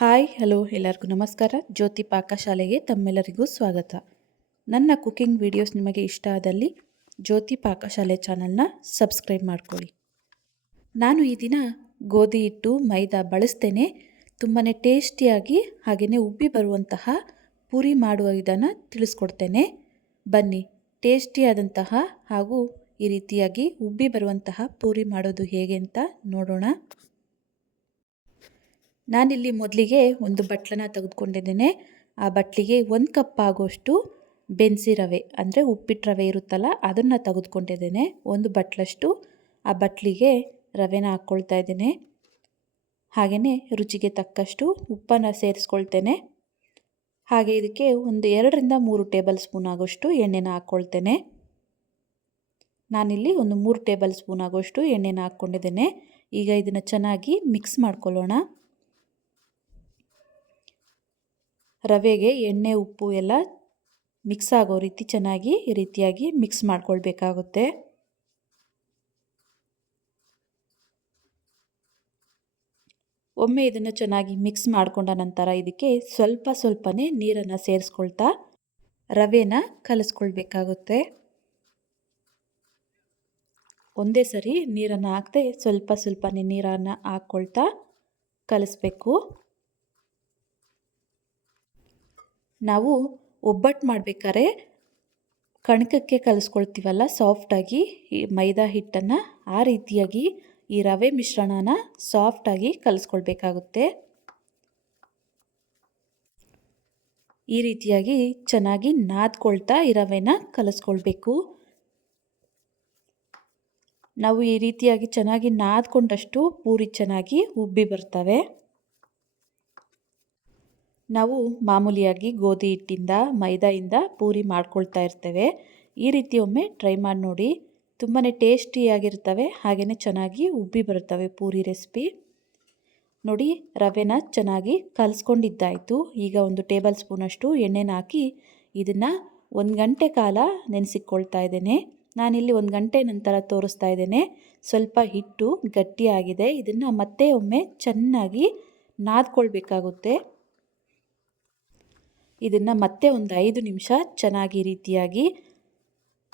Hi, hello, ಎಲ್ಲರಿಗೂ ನಮಸ್ಕಾರ. ಜ್ಯೋತಿ ಪಾಕಶಾಲೆಗೆ ತಮ್ಮೆಲ್ಲರಿಗೂ ಸ್ವಾಗತ. ನನ್ನ ಕುಕಿಂಗ್ ವಿಡಿಯೋಸ್ ನಿಮಗೆ ಇಷ್ಟ ಆದಲ್ಲಿ ಜ್ಯೋತಿ ಪಾಕಶಾಲೆ ಚಾನಲ್ನ ಸಬ್ಸ್ಕ್ರೈಬ್ ಮಾಡ್ಕೊಳ್ಳಿ. ನಾನು ಈ ದಿನ ಗೋಧಿ ಹಿಟ್ಟು, ಮೈದಾ ಬಳಸ್ತೇನೆ. ತುಂಬಾ ಟೇಸ್ಟಿಯಾಗಿ ಹಾಗೆಯೇ ಉಬ್ಬಿ ಬರುವಂತಹ ಪೂರಿ ಮಾಡುವ ವಿಧಾನ ತಿಳಿಸ್ಕೊಡ್ತೇನೆ. ಬನ್ನಿ, ಟೇಸ್ಟಿಯಾದಂತಹ ಹಾಗೂ ಈ ರೀತಿಯಾಗಿ ಉಬ್ಬಿ ಬರುವಂತಹ ಪೂರಿ ಮಾಡೋದು ಹೇಗೆ ಅಂತ ನೋಡೋಣ. ನಾನಿಲ್ಲಿ ಮೊದಲಿಗೆ ಒಂದು ಬಟ್ಲನ್ನ ತೆಗೆದುಕೊಂಡಿದ್ದೇನೆ. ಆ ಬಟ್ಲಿಗೆ ಒಂದು ಕಪ್ ಆಗೋಷ್ಟು ಬೆನ್ಸಿ ರವೆ, ಅಂದರೆ ಉಪ್ಪಿಟ್ಟು ರವೆ ಇರುತ್ತಲ್ಲ, ಅದನ್ನು ತೆಗೆದುಕೊಂಡಿದ್ದೇನೆ. ಒಂದು ಬಟ್ಲಷ್ಟು ಆ ಬಟ್ಲಿಗೆ ರವೆನ ಹಾಕ್ಕೊಳ್ತಾ ಇದ್ದೇನೆ. ಹಾಗೆಯೇ ರುಚಿಗೆ ತಕ್ಕಷ್ಟು ಉಪ್ಪನ್ನು ಸೇರಿಸ್ಕೊಳ್ತೇನೆ. ಹಾಗೆ ಇದಕ್ಕೆ ಒಂದು ಎರಡರಿಂದ ಮೂರು ಟೇಬಲ್ ಸ್ಪೂನ್ ಆಗೋಷ್ಟು ಎಣ್ಣೆನ ಹಾಕ್ಕೊಳ್ತೇನೆ ನಾನಿಲ್ಲಿ ಒಂದು ಮೂರು ಟೇಬಲ್ ಸ್ಪೂನ್ ಆಗೋಷ್ಟು ಎಣ್ಣೆನ ಹಾಕ್ಕೊಂಡಿದ್ದೇನೆ. ಈಗ ಇದನ್ನು ಚೆನ್ನಾಗಿ ಮಿಕ್ಸ್ ಮಾಡ್ಕೊಳ್ಳೋಣ. ರವೆಗೆ ಎಣ್ಣೆ, ಉಪ್ಪು ಎಲ್ಲ ಮಿಕ್ಸ್ ಆಗೋ ರೀತಿ ಚೆನ್ನಾಗಿ ರೀತಿಯಾಗಿ ಮಿಕ್ಸ್ ಮಾಡ್ಕೊಳ್ಬೇಕಾಗುತ್ತೆ. ಒಮ್ಮೆ ಇದನ್ನು ಚೆನ್ನಾಗಿ ಮಿಕ್ಸ್ ಮಾಡಿಕೊಂಡ ನಂತರ ಇದಕ್ಕೆ ಸ್ವಲ್ಪ ಸ್ವಲ್ಪನೇ ನೀರನ್ನು ಸೇರಿಸ್ಕೊಳ್ತಾ ರವೆನ ಕಲಿಸ್ಕೊಳ್ಬೇಕಾಗುತ್ತೆ. ಒಂದೇ ಸರಿ ನೀರನ್ನು ಹಾಕದೆ ಸ್ವಲ್ಪ ಸ್ವಲ್ಪನೇ ನೀರನ್ನು ಹಾಕ್ಕೊಳ್ತಾ ಕಲಿಸ್ಬೇಕು. ನಾವು ಒಬ್ಬಟ್ಟು ಮಾಡಬೇಕಾದ್ರೆ ಕಣಕಕ್ಕೆ ಕಲಿಸ್ಕೊಳ್ತೀವಲ್ಲ ಸಾಫ್ಟಾಗಿ ಈ ಮೈದಾ ಹಿಟ್ಟನ್ನು ಆ ರೀತಿಯಾಗಿ ಈ ರವೆ ಮಿಶ್ರಣನ ಸಾಫ್ಟಾಗಿ ಕಲಿಸ್ಕೊಳ್ಬೇಕಾಗುತ್ತೆ. ಈ ರೀತಿಯಾಗಿ ಚೆನ್ನಾಗಿ ನಾದ್ಕೊಳ್ತಾ ಈ ರವೆನ ಕಲಿಸ್ಕೊಳ್ಬೇಕು. ನಾವು ಈ ರೀತಿಯಾಗಿ ಚೆನ್ನಾಗಿ ನಾದ್ಕೊಂಡಷ್ಟು ಪೂರಿ ಚೆನ್ನಾಗಿ ಉಬ್ಬಿ ಬರ್ತವೆ. ನಾವು ಮಾಮೂಲಿಯಾಗಿ ಗೋಧಿ ಹಿಟ್ಟಿಂದ, ಮೈದಾಯಿಂದ ಪೂರಿ ಮಾಡ್ಕೊಳ್ತಾ ಇರ್ತೇವೆ. ಈ ರೀತಿ ಒಮ್ಮೆ ಟ್ರೈ ಮಾಡಿ ನೋಡಿ. ತುಂಬಾ ಟೇಸ್ಟಿಯಾಗಿರ್ತವೆ ಹಾಗೆಯೇ ಚೆನ್ನಾಗಿ ಉಬ್ಬಿ ಬರುತ್ತವೆ ಪೂರಿ ರೆಸಿಪಿ ನೋಡಿ, ರವೆನ ಚೆನ್ನಾಗಿ ಕಲಿಸ್ಕೊಂಡಿದ್ದಾಯಿತು. ಈಗ ಒಂದು ಟೇಬಲ್ ಸ್ಪೂನಷ್ಟು ಎಣ್ಣೆನ ಹಾಕಿ ಇದನ್ನು ಒಂದು ಗಂಟೆ ಕಾಲ ನೆನೆಸಿಕೊಳ್ತಾ ಇದ್ದೇನೆ. ನಾನಿಲ್ಲಿ ಒಂದು ಗಂಟೆ ನಂತರ ತೋರಿಸ್ತಾ ಇದ್ದೇನೆ. ಸ್ವಲ್ಪ ಹಿಟ್ಟು ಗಟ್ಟಿಯಾಗಿದೆ. ಇದನ್ನು ಮತ್ತೆ ಒಮ್ಮೆ ಚೆನ್ನಾಗಿ ನಾದ್ಕೊಳ್ಬೇಕಾಗುತ್ತೆ. ಇದನ್ನು ಮತ್ತೆ ಒಂದು ಐದು ನಿಮಿಷ ಚೆನ್ನಾಗಿ ರೀತಿಯಾಗಿ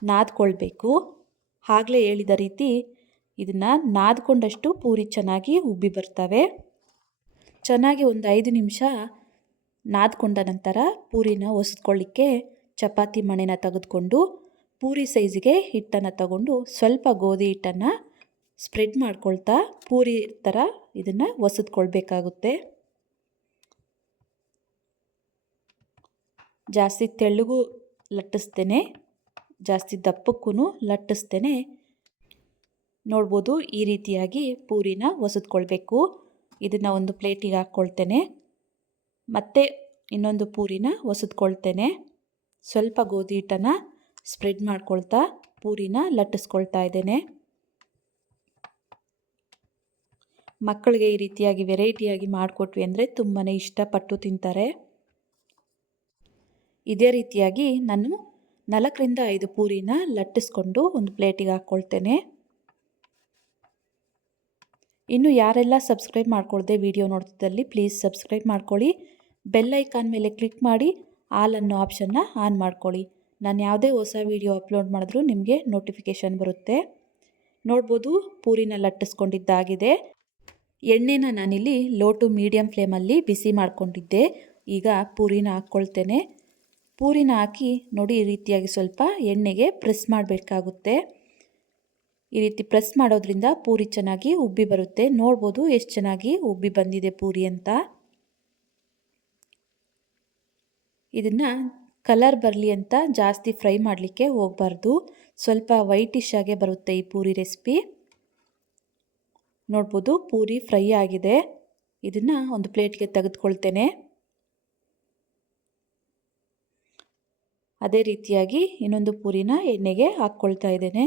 ನಾದ್ಕೊಳ್ಬೇಕು. ಆಗಲೇ ಹೇಳಿದ ರೀತಿ ಇದನ್ನು ನಾದ್ಕೊಂಡಷ್ಟು ಪೂರಿ ಚೆನ್ನಾಗಿ ಉಬ್ಬಿ ಬರ್ತವೆ. ಚೆನ್ನಾಗಿ ಒಂದು ಐದು ನಿಮಿಷ ನಾದ್ಕೊಂಡ ನಂತರ ಪೂರಿನ ಒಸ್ಕೊಳ್ಳಿಕ್ಕೆ ಚಪಾತಿ ಮಣೆನ ತೆಗೆದುಕೊಂಡು ಪೂರಿ ಸೈಜ್ಗೆ ಹಿಟ್ಟನ್ನು ತಗೊಂಡು ಸ್ವಲ್ಪ ಗೋಧಿ ಹಿಟ್ಟನ್ನು ಸ್ಪ್ರೆಡ್ ಮಾಡ್ಕೊಳ್ತಾ ಪೂರಿ ಥರ ಇದನ್ನು ಒಸೆದ್ಕೊಳ್ಬೇಕಾಗುತ್ತೆ. ಜಾಸ್ತಿ ತೆಳ್ಳಗೂ ಲಟ್ಟಿಸ್ತೇನೆ, ಜಾಸ್ತಿ ದಪ್ಪಕ್ಕೂ ಲಟ್ಟಿಸ್ತೇನೆ. ನೋಡ್ಬೋದು ಈ ರೀತಿಯಾಗಿ ಪೂರಿನ ಒಸದ್ಕೊಳ್ಬೇಕು. ಇದನ್ನು ಒಂದು ಪ್ಲೇಟಿಗೆ ಹಾಕ್ಕೊಳ್ತೇನೆ. ಮತ್ತೆ ಇನ್ನೊಂದು ಪೂರಿನ ಒಸದ್ಕೊಳ್ತೇನೆ. ಸ್ವಲ್ಪ ಗೋಧಿ ಹಿಟ್ಟನ್ನು ಸ್ಪ್ರೆಡ್ ಮಾಡ್ಕೊಳ್ತಾ ಪೂರಿನ ಲಟ್ಟಿಸ್ಕೊಳ್ತಾ ಇದ್ದೇನೆ. ಮಕ್ಕಳಿಗೆ ಈ ರೀತಿಯಾಗಿ ವೆರೈಟಿಯಾಗಿ ಮಾಡಿಕೊಟ್ವಿ ಅಂದರೆ ತುಂಬಾ ಇಷ್ಟಪಟ್ಟು ತಿಂತಾರೆ. ಇದೇ ರೀತಿಯಾಗಿ ನಾನು ನಾಲ್ಕರಿಂದ ಐದು ಪೂರಿನ ಲಟ್ಟಿಸ್ಕೊಂಡು ಒಂದು ಪ್ಲೇಟಿಗೆ ಹಾಕ್ಕೊಳ್ತೇನೆ. ಇನ್ನು ಯಾರೆಲ್ಲ ಸಬ್ಸ್ಕ್ರೈಬ್ ಮಾಡ್ಕೊಳ್ಳದೆ ವಿಡಿಯೋ ನೋಡ್ತಿದ್ದಲ್ಲಿ ಪ್ಲೀಸ್ ಸಬ್ಸ್ಕ್ರೈಬ್ ಮಾಡ್ಕೊಳ್ಳಿ. ಬೆಲ್ ಐಕಾನ್ ಮೇಲೆ ಕ್ಲಿಕ್ ಮಾಡಿ, ಆಲ್ ಅನ್ನೋ ಆಪ್ಷನ್ನ ಆನ್ ಮಾಡ್ಕೊಳ್ಳಿ. ನಾನು ಯಾವುದೇ ಹೊಸ ವಿಡಿಯೋ ಅಪ್ಲೋಡ್ ಮಾಡಿದ್ರೂ ನಿಮಗೆ ನೋಟಿಫಿಕೇಷನ್ ಬರುತ್ತೆ. ನೋಡ್ಬೋದು ಪೂರಿನ ಲಟ್ಟಿಸ್ಕೊಂಡಿದ್ದಾಗಿದೆ. ಎಣ್ಣೆನ ನಾನಿಲ್ಲಿ ಲೋ ಟು ಮೀಡಿಯಮ್ ಫ್ಲೇಮಲ್ಲಿ ಬಿಸಿ ಮಾಡ್ಕೊಂಡಿದ್ದೆ. ಈಗ ಪೂರಿನ ಹಾಕ್ಕೊಳ್ತೇನೆ. ಪೂರಿನ ಹಾಕಿ ನೋಡಿ ಈ ರೀತಿಯಾಗಿ ಸ್ವಲ್ಪ ಎಣ್ಣೆಗೆ ಪ್ರೆಸ್ ಮಾಡಬೇಕಾಗುತ್ತೆ. ಈ ರೀತಿ ಪ್ರೆಸ್ ಮಾಡೋದ್ರಿಂದ ಪೂರಿ ಚೆನ್ನಾಗಿ ಉಬ್ಬಿ ಬರುತ್ತೆ. ನೋಡ್ಬೋದು ಎಷ್ಟು ಚೆನ್ನಾಗಿ ಉಬ್ಬಿ ಬಂದಿದೆ ಪೂರಿ ಅಂತ. ಇದನ್ನು ಕಲರ್ ಬರಲಿ ಅಂತ ಜಾಸ್ತಿ ಫ್ರೈ ಮಾಡಲಿಕ್ಕೆ ಹೋಗಬಾರ್ದು. ಸ್ವಲ್ಪ ವೈಟಿಶ್ ಆಗೇ ಬರುತ್ತೆ ಈ ಪೂರಿ ರೆಸಿಪಿ. ನೋಡ್ಬೋದು ಪೂರಿ ಫ್ರೈ ಆಗಿದೆ. ಇದನ್ನು ಒಂದು ಪ್ಲೇಟ್ಗೆ ತೆಗೆದುಕೊಳ್ತೇನೆ. ಅದೇ ರೀತಿಯಾಗಿ ಇನ್ನೊಂದು ಪೂರಿನ ಎಣ್ಣೆಗೆ ಹಾಕ್ಕೊಳ್ತಾ ಇದ್ದೇನೆ.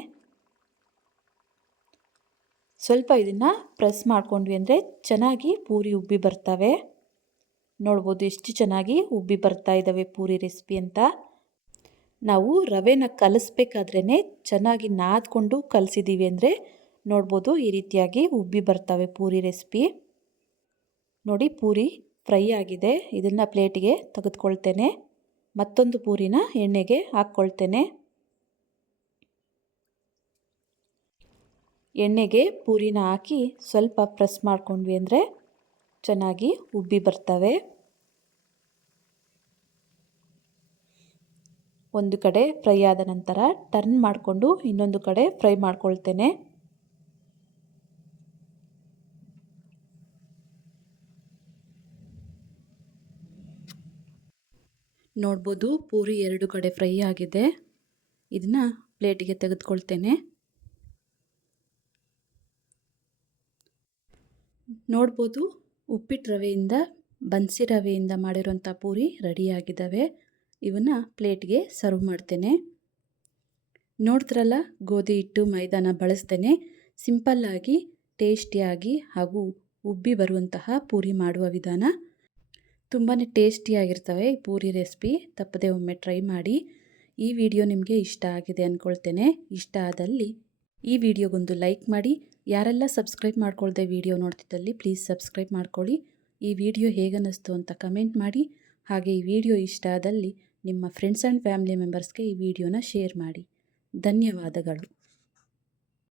ಸ್ವಲ್ಪ ಇದನ್ನು ಪ್ರೆಸ್ ಮಾಡ್ಕೊಂಡ್ವಿ ಅಂದರೆ ಚೆನ್ನಾಗಿ ಪೂರಿ ಉಬ್ಬಿ ಬರ್ತವೆ. ನೋಡ್ಬೋದು ಎಷ್ಟು ಚೆನ್ನಾಗಿ ಉಬ್ಬಿ ಬರ್ತಾ ಇದ್ದಾವೆ ಪೂರಿ ರೆಸಿಪಿ ಅಂತ. ನಾವು ರವೆನ ಕಲಿಸ್ಬೇಕಾದ್ರೇ ಚೆನ್ನಾಗಿ ನಾದ್ಕೊಂಡು ಕಲಿಸಿದ್ದೀವಿ ಅಂದರೆ ನೋಡ್ಬೋದು ಈ ರೀತಿಯಾಗಿ ಉಬ್ಬಿ ಬರ್ತವೆ ಪೂರಿ ರೆಸಿಪಿ. ನೋಡಿ ಪೂರಿ ಫ್ರೈ ಆಗಿದೆ. ಇದನ್ನು ಪ್ಲೇಟಿಗೆ ತೆಗೆದುಕೊಳ್ತೇನೆ. ಮತ್ತೊಂದು ಪೂರಿನ ಎಣ್ಣೆಗೆ ಹಾಕ್ಕೊಳ್ತೇನೆ. ಎಣ್ಣೆಗೆ ಪೂರಿನ ಹಾಕಿ ಸ್ವಲ್ಪ ಪ್ರೆಸ್ ಮಾಡ್ಕೊಂಡ್ವಿ ಅಂದರೆ ಚೆನ್ನಾಗಿ ಉಬ್ಬಿ ಬರ್ತವೆ. ಒಂದು ಕಡೆ ಫ್ರೈ ಆದ ನಂತರ ಟರ್ನ್ ಮಾಡಿಕೊಂಡು ಇನ್ನೊಂದು ಕಡೆ ಫ್ರೈ ಮಾಡ್ಕೊಳ್ತೇನೆ. ನೋಡ್ಬೋದು. ಪೂರಿ ಎರಡು ಕಡೆ ಫ್ರೈ ಆಗಿದೆ. ಇದನ್ನು ಪ್ಲೇಟಿಗೆ ತೆಗೆದುಕೊಳ್ತೇನೆ. ನೋಡ್ಬೋದು ಉಪ್ಪಿಟ್ಟು ರವೆಯಿಂದ, ಬನ್ಸಿ ರವೆಯಿಂದ ಮಾಡಿರುವಂಥ ಪೂರಿ ರೆಡಿಯಾಗಿದ್ದಾವೆ. ಇವನ್ನು ಪ್ಲೇಟ್ಗೆ ಸರ್ವ್ ಮಾಡ್ತೇನೆ. ನೋಡ್ತಿರಲ್ಲ, ಗೋಧಿ ಹಿಟ್ಟು, ಮೈದಾನ ಬಳಸ್ತೇನೆ. ಸಿಂಪಲ್ಲಾಗಿ, ಟೇಸ್ಟಿಯಾಗಿ ಹಾಗೂ ಉಬ್ಬಿ ಬರುವಂತಹ ಪೂರಿ ಮಾಡುವ ವಿಧಾನ. ತುಂಬಾ ಟೇಸ್ಟಿಯಾಗಿರ್ತವೆ ಈ ಪೂರಿ ರೆಸಿಪಿ. ತಪ್ಪದೆ ಒಮ್ಮೆ ಟ್ರೈ ಮಾಡಿ. ಈ ವಿಡಿಯೋ ನಿಮಗೆ ಇಷ್ಟ ಆಗಿದೆ ಅಂದ್ಕೊಳ್ತೇನೆ ಇಷ್ಟ ಆದಲ್ಲಿ ಈ ವಿಡಿಯೋಗೊಂದು ಲೈಕ್ ಮಾಡಿ. ಯಾರೆಲ್ಲ ಸಬ್ಸ್ಕ್ರೈಬ್ ಮಾಡ್ಕೊಳ್ದೆ ವಿಡಿಯೋ ನೋಡ್ತಿದ್ದಲ್ಲಿ ಪ್ಲೀಸ್ ಸಬ್ಸ್ಕ್ರೈಬ್ ಮಾಡ್ಕೊಳ್ಳಿ. ಈ ವಿಡಿಯೋ ಹೇಗನ್ನಿಸ್ತು ಅಂತ ಕಮೆಂಟ್ ಮಾಡಿ. ಹಾಗೆ ಈ ವಿಡಿಯೋ ಇಷ್ಟ ಆದಲ್ಲಿ ನಿಮ್ಮ ಫ್ರೆಂಡ್ಸ್ ಆ್ಯಂಡ್ ಫ್ಯಾಮಿಲಿ ಮೆಂಬರ್ಸ್ಗೆ ಈ ವಿಡಿಯೋನ ಶೇರ್ ಮಾಡಿ. ಧನ್ಯವಾದಗಳು.